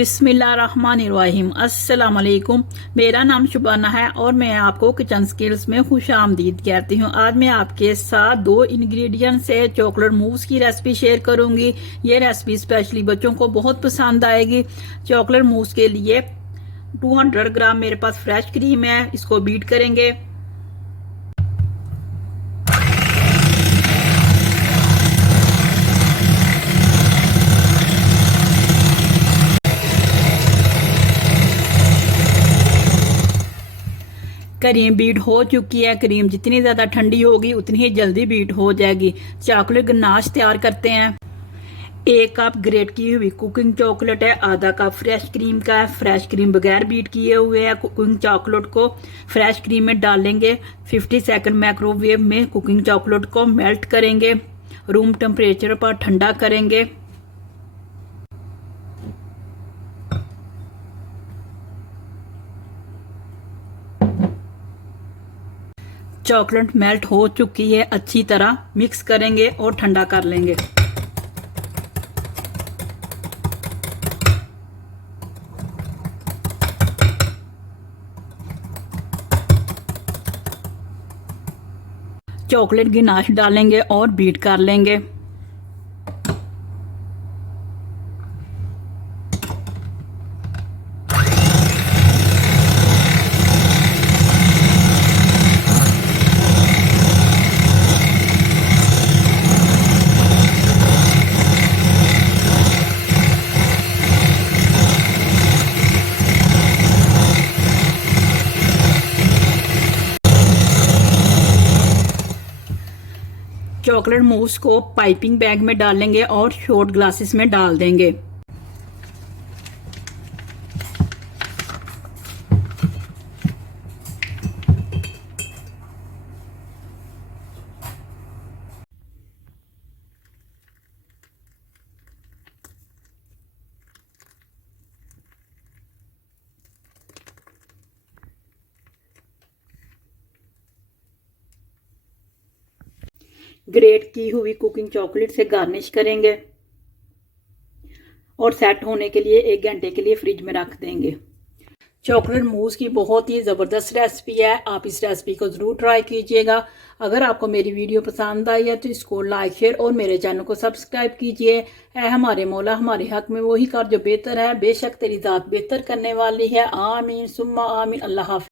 बिस्मिल्लाहिर्रहमानिर्रहीम। अस्सलाम वालेकुम। मेरा नाम शबाना है और मैं आपको किचन स्किल्स में खुश आमदीद कहती हूँ। आज मैं आपके साथ 2 इंग्रेडिएंट से चॉकलेट मूस की रेसिपी शेयर करूँगी। ये रेसिपी स्पेशली बच्चों को बहुत पसंद आएगी। चॉकलेट मूस के लिए 200 ग्राम मेरे पास फ्रेश क्रीम है, इसको बीट करेंगे। क्रीम बीट हो चुकी है। क्रीम जितनी ज़्यादा ठंडी होगी उतनी ही जल्दी बीट हो जाएगी। चॉकलेट गनाश तैयार करते हैं। 1 कप ग्रेट की हुई कुकिंग चॉकलेट है, आधा कप फ्रेश क्रीम का है। फ्रेश क्रीम बगैर बीट किए हुए है। कुकिंग चॉकलेट को फ्रेश क्रीम में डालेंगे। 50 सेकंड माइक्रोवेव में कुकिंग चॉकलेट को मेल्ट करेंगे। रूम टेम्परेचर पर ठंडा करेंगे। चॉकलेट मेल्ट हो चुकी है, अच्छी तरह मिक्स करेंगे और ठंडा कर लेंगे। चॉकलेट गिनाश डालेंगे और बीट कर लेंगे। चॉकलेट मूस को पाइपिंग बैग में डालेंगे और शॉर्ट ग्लासेस में डाल देंगे। ग्रेट की हुई कुकिंग चॉकलेट से गार्निश करेंगे और सेट होने के लिए 1 घंटे के लिए फ्रिज में रख देंगे। चॉकलेट मूस की बहुत ही ज़बरदस्त रेसिपी है, आप इस रेसिपी को ज़रूर ट्राई कीजिएगा। अगर आपको मेरी वीडियो पसंद आई है तो इसको लाइक शेयर और मेरे चैनल को सब्सक्राइब कीजिए। है हमारे मौला हमारे हक में वही कर जो बेहतर है, बेशक तेरी ज़ात बेहतर करने वाली है। आमीन सुम्मा आमीन। अल्लाह हाफ़िज़।